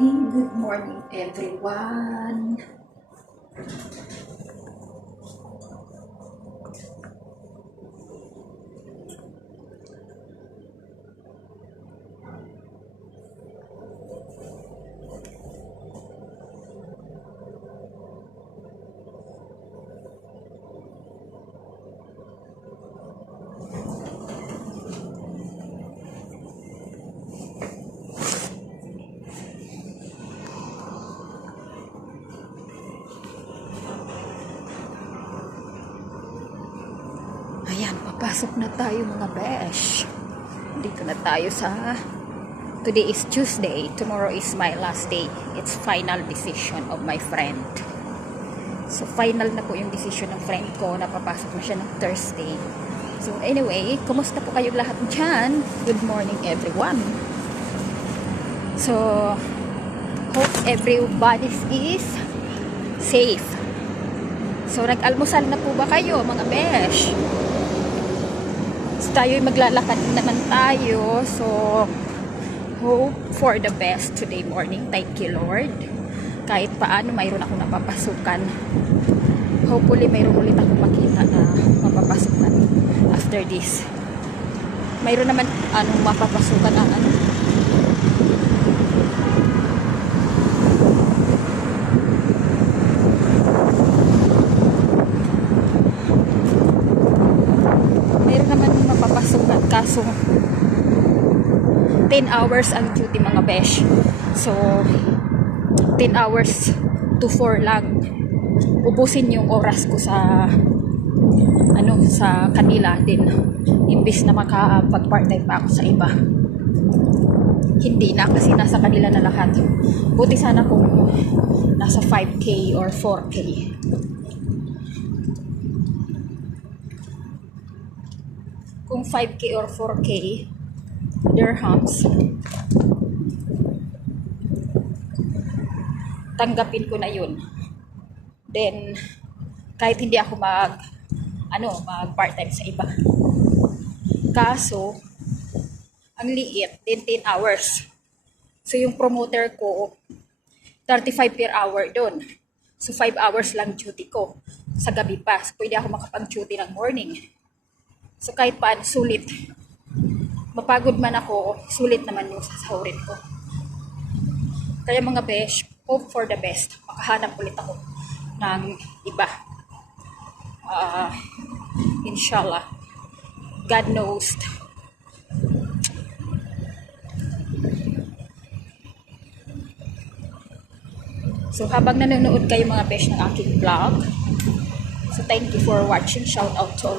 good morning everyone. Ayan, papasok na tayo mga besh. Dito na tayo sa... Today is Tuesday. Tomorrow is my last day. It's final decision of my friend. So, final na po yung decision ng friend ko na papasok na siya ng Thursday. So, anyway, kumusta po kayo lahat dyan? Good morning everyone. So, hope everybody is safe. So, nag-almusal na po ba kayo mga besh? So, tayo'y maglalakad naman tayo. So, hope for the best today morning. Thank you, Lord. Kahit paano, mayroon akong napapasukan. Hopefully, mayroon ulit akong makita na mapapasukan after this. Mayroon naman mapapasukan ang kaso 10 hours ang duty mga besh. So 10 hours to 4 lang. Ubusin yung oras ko sa sa kanila din. Imbis na makapag-part-time pa ako sa iba. Hindi na kasi nasa kanila na lahat. Buti sana kung nasa 5K or 4K. Kung 5K or 4K dirhams, tanggapin ko na yun. Then, kahit hindi ako mag part-time sa iba. Kaso, ang liit, din 10 hours. So, yung promoter ko, 35 per hour doon. So, 5 hours lang duty ko. Sa gabi pa. So, pwede ako makapag-duty ng morning. So, kahit paano, sulit. Mapagod man ako, sulit naman yung sasahurin ko. Kaya mga besh, hope for the best. Makahanap ulit ako ng iba. Inshallah. God knows. So, habang nanonood kayo mga besh ng aking vlog, so thank you for watching. Shout out to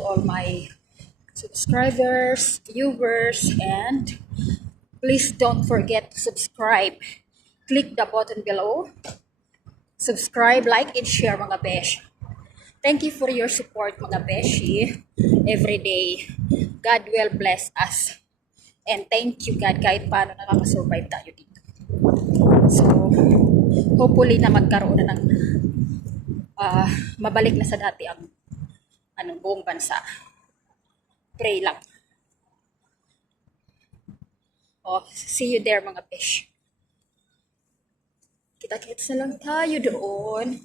all my subscribers, viewers, and please don't forget to subscribe. Click the button below. Subscribe, like, and share mga besh. Thank you for your support mga beshi. Every day, God will bless us. And thank you God kahit paano nakakasurvive tayo dito. So, hopefully na magkaroon na ng mabalik na sa dati ang buong bansa. Pray lang. See you there mga fish. Kita-kits na lang tayo doon.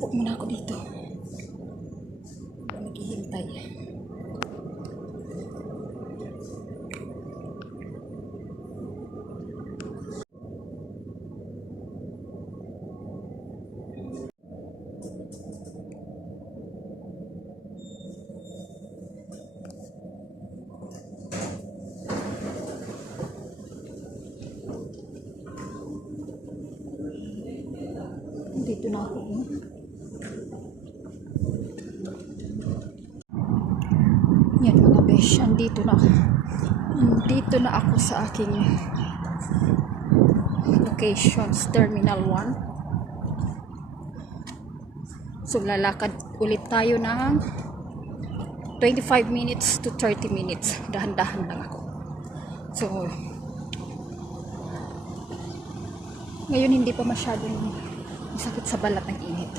Upo muna ako dito. Naghihintay. Dito na ako. Yan mga besh, andito na ako sa aking locations, Terminal 1. So lalakad ulit tayo ng 25 minutes to 30 minutes. Dahan-dahan lang ako. So ngayon hindi pa masyadong masakit sa balat ng init.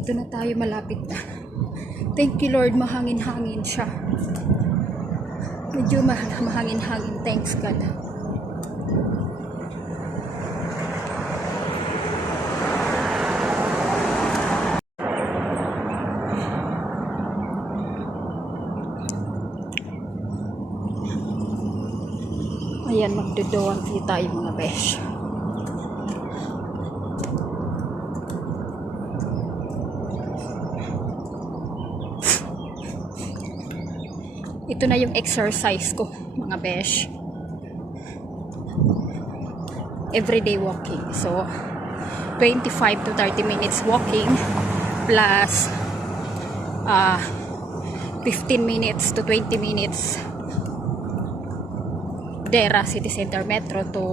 Dito na tayo, malapit na. Thank you Lord, mahangin-hangin siya. Medyo mahangin-hangin, thanks God. Ayan, magdodowang tayo mga besh. Ito na yung exercise ko mga besh. Everyday walking. So 25 to 30 minutes walking plus 15 minutes to 20 minutes Dera City Center Metro to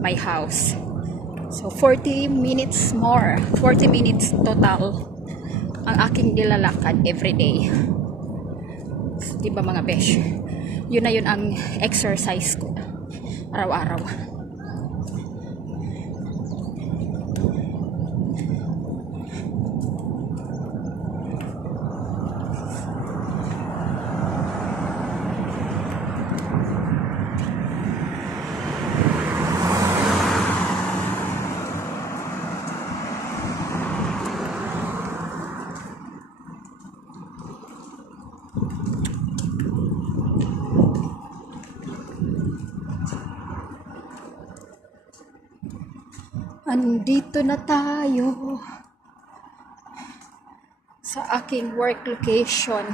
my house. So 40 minutes more, 40 minutes total ang aking nilalakad everyday. Diba mga besh? Yun na yun ang exercise ko araw-araw. Andito na tayo sa aking work location.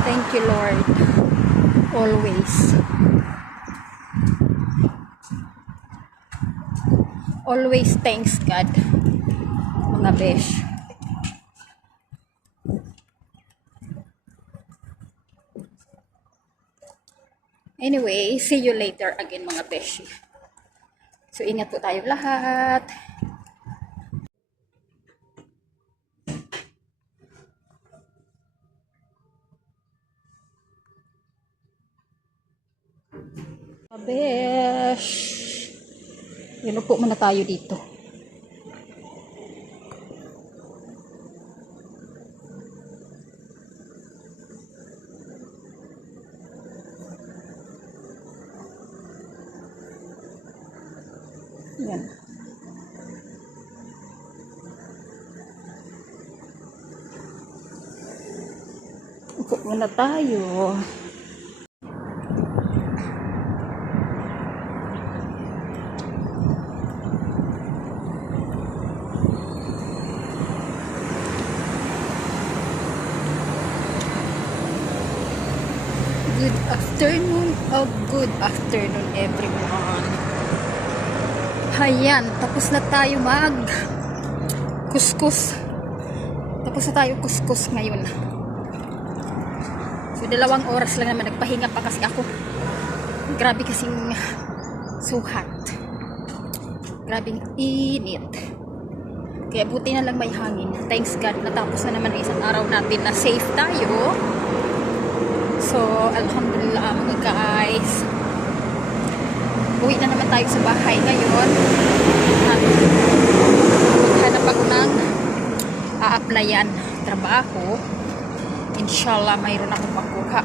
Thank you Lord. Always. Always thanks God. Mga besh. Anyway, see you later again mga beshi. So, ingat po tayo lahat. Besh. Yun po muna tayo dito. Yan. Upo muna tayo. Good afternoon everyone. Ayan, tapos na tayo kuskus. Tapos na tayo kuskus ngayon. So 2 oras lang naman, nagpahinga pa kasi ako. Grabe kasing suhat. Grabing init. Kaya buti na lang may hangin. Thanks God, natapos na naman isang araw natin na safe tayo. So, alhamdulillah mga guys. Uwi na naman tayo sa bahay ngayon. At maghanap ako ng a-applyan trabaho. Inshallah, mayroon akong makuha.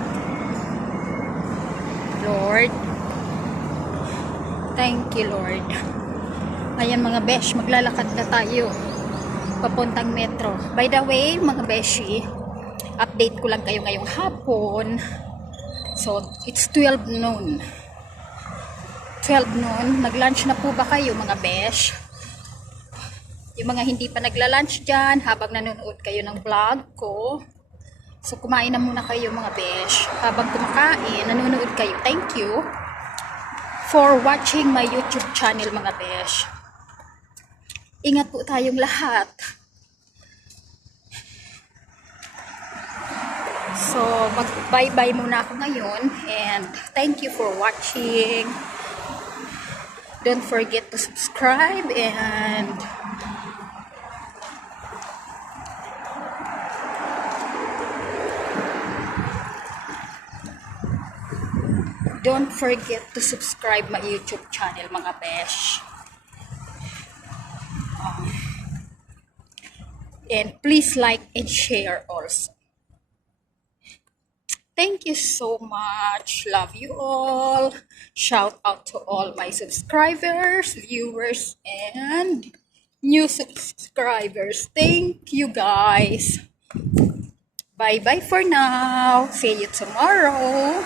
Lord. Thank you, Lord. Ayan mga besh, maglalakad na tayo papuntang metro. By the way, mga beshi, update ko lang kayo ngayong hapon. So, it's 12 noon. 12 noon. Mag-lunch na po ba kayo mga besh? Yung mga hindi pa nagla-lunch dyan, habang nanonood kayo ng vlog ko. So, kumain na muna kayo mga besh. Habang kumakain, nanonood kayo. Thank you for watching my YouTube channel mga besh. Ingat po tayong lahat. So, mag-bye-bye muna ako ngayon and thank you for watching. Don't forget to subscribe and don't forget to subscribe my YouTube channel mga besh. And please like and share also. Thank you so much. Love you all. Shout out to all my subscribers, viewers, and new subscribers. Thank you guys. Bye bye for now. See you tomorrow.